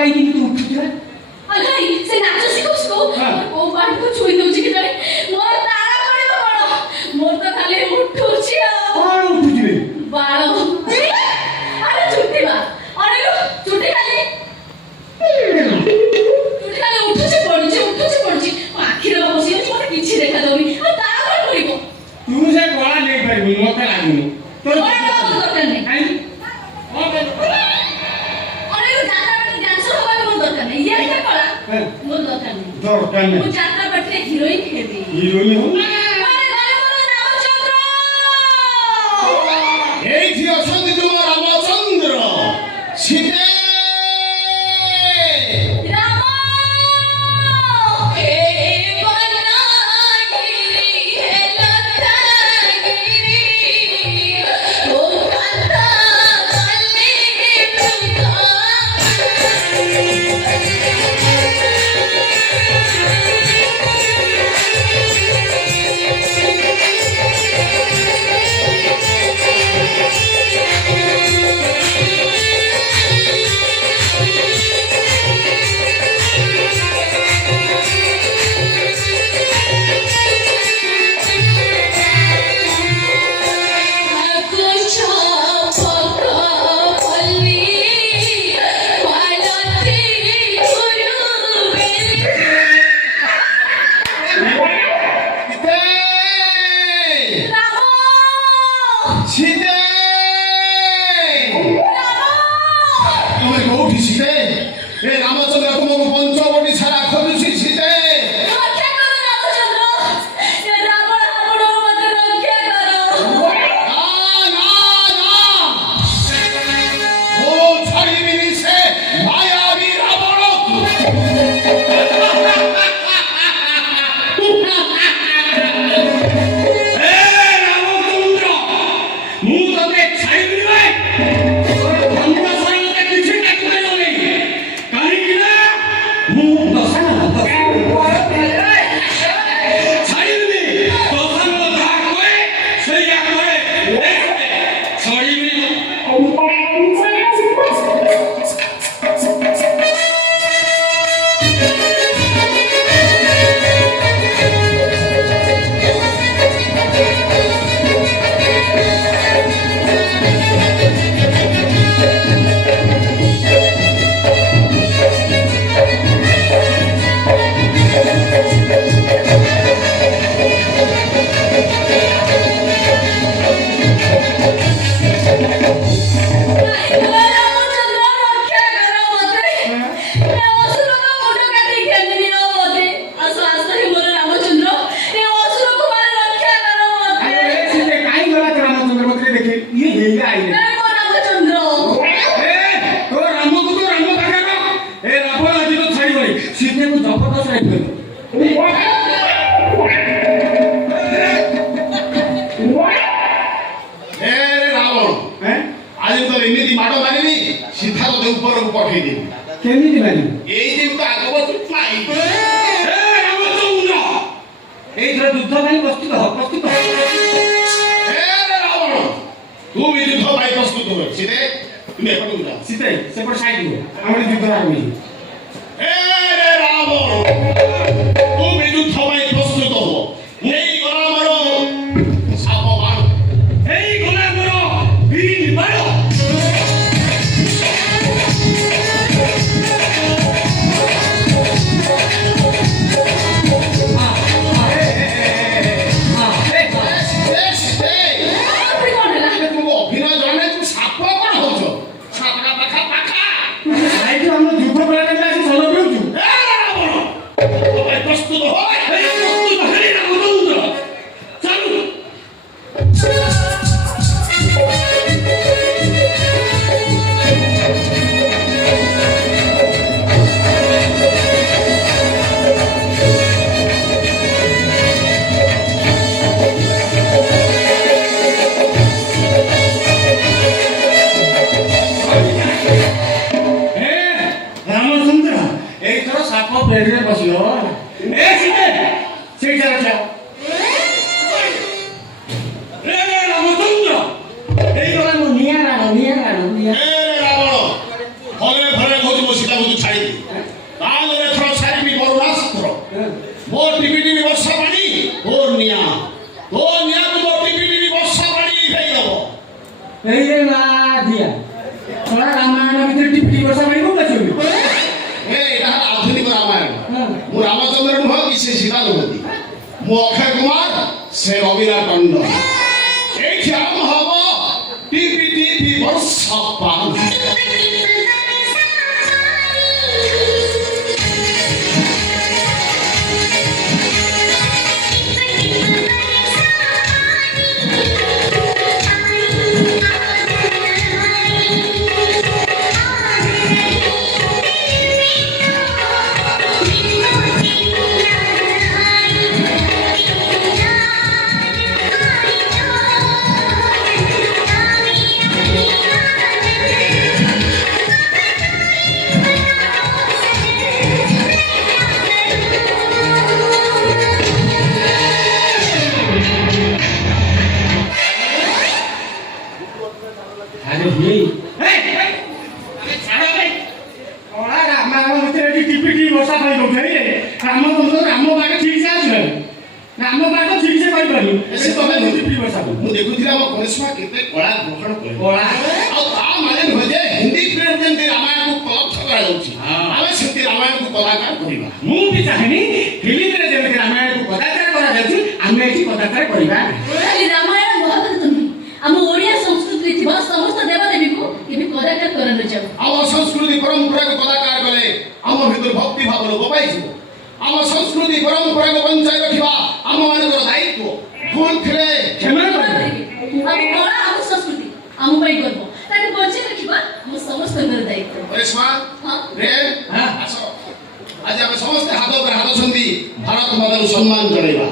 କାଇଁ କିନ୍ତୁ ଉଠୁଥିଲା ଅଲାଇ ସେ ନାଚ ଶିଖୁଛୁ ଓ ବାଟକୁ ଛୁଇ ଦଉଛି କି ଜାଣେ ମୋର ତାଳ ପଡିବ କଣ ମୋର ତ ଖାଲି ଉଠୁଛି କଣ ଉଠୁଛି ବାଳ ଆରେ ଚୁଟି ବା ଅରେ ଚୁଟି ଖାଲି ଉଠୁଛି ପଡୁଛି ଆଖିରେ ବସି ଅଛି ମୋତେ କିଛି ଦେଖାଯାଉନି ଆଉ ତାଳ କଣ ପଡିବ ତୁ ସେ କଳା ନେଇ ପାରିବୁ ମତେ ଲାଗୁନି ତୋର ଦରକାର ନାହିଁ କାଇଁ ମୁଁ ଯାତ୍ରା ପାଟିରେ ହିରୋଇନ ହେବି ହିରୋଇନ ହଉ এইটি অসন্ধি তোমার রামচন্দ্র সীতে রামচন্দ্র তোমাকে পঞ্চবটি ছাড়া খোঁজুছি সীতে ମୁଁ ଅକ୍ଷୟ କୁମାର ସେ ରବିନା ଟଣ୍ଡନ ଏଇଠି ଆରମ୍ଭ ହବ ଟିପି ବର୍ଷା ପାଣି। আরে হেই কলা রামায়ণ ভিতরে এটি টিপি টিপি বর্ষা পাই গৌঠাই রে রামচন্দ্র রাম বাগে ঠিক সে আসবে রাম বাগে ঠিক সে কইপারি সে তবে টিপি ବର୍ଷା ମୁଁ ଦେଖୁଥିଲି ଆମ କନିଷ୍ଠା କେତେ କଳା ଗ୍ରହଣ କଲେ କଳା ଆଉ ତା ମାନେ ନୁହେଁ ଯେ ହିନ୍ଦୀ ଫିଲ୍ମ ଯେମିତି ରାମାୟଣକୁ କଲକ୍ଷ କରାଯାଉଛି ହଁ। ଆମେ ସେମିତି ରାମାୟଣକୁ କଳାକାର କରିବା। ମୁଁ ବି ଚାହେଁନି ଫିଲ୍ମରେ ଯେମିତି ରାମାୟଣକୁ କଦାଚାର କରାଯାଉଛି ଆମେ ଏଠି କଦାଚାର କରିବା। ଖାଲି ରାମାୟଣ ମହାଭାରତ ନୁହେଁ ଆମ ଓଡ଼ିଆ ସଂସ୍କୃତିରେ ଥିବା ସମସ୍ତ ଦେବାଦେବୀଙ୍କୁ ଏବେ କଦାକାର କରାଯାଉ। ଆମ ସଂସ୍କୃତି ପରମ୍ପରାକୁ କଳାକାର କଲେ ଆମ ଭିତରୁ ଭକ୍ତି ଭାବ ଲୋପ ପାଇଯିବ। ଆମ ସଂସ୍କୃତି ପରମ୍ପରାକୁ ବଞ୍ଚାଇ ରଖିବା ଆମମାନଙ୍କର ଦାୟିତ୍ୱ। ଭୁଲ ଥିଲେ କ୍ଷମା କରିବେ। ଆମ କଳା ଆମ ସଂସ୍କୃତି ଆମ ପାଇଁ ଗର୍ବ ତାକୁ ବଞ୍ଚେଇ ରଖିବା ଆମ ସମସ୍ତଙ୍କର ଦାୟିତ୍ୱ। କରିଶ୍ମା ହଁ। ପ୍ରେମ ହଁ। ଆସ ଆଜି ଆମେ ସମସ୍ତେ ହାତ ଉପରେ ହାତ ଛନ୍ଦି ଭାରତ ମାତାକୁ ସମ୍ମାନ ଜଣାଇବା।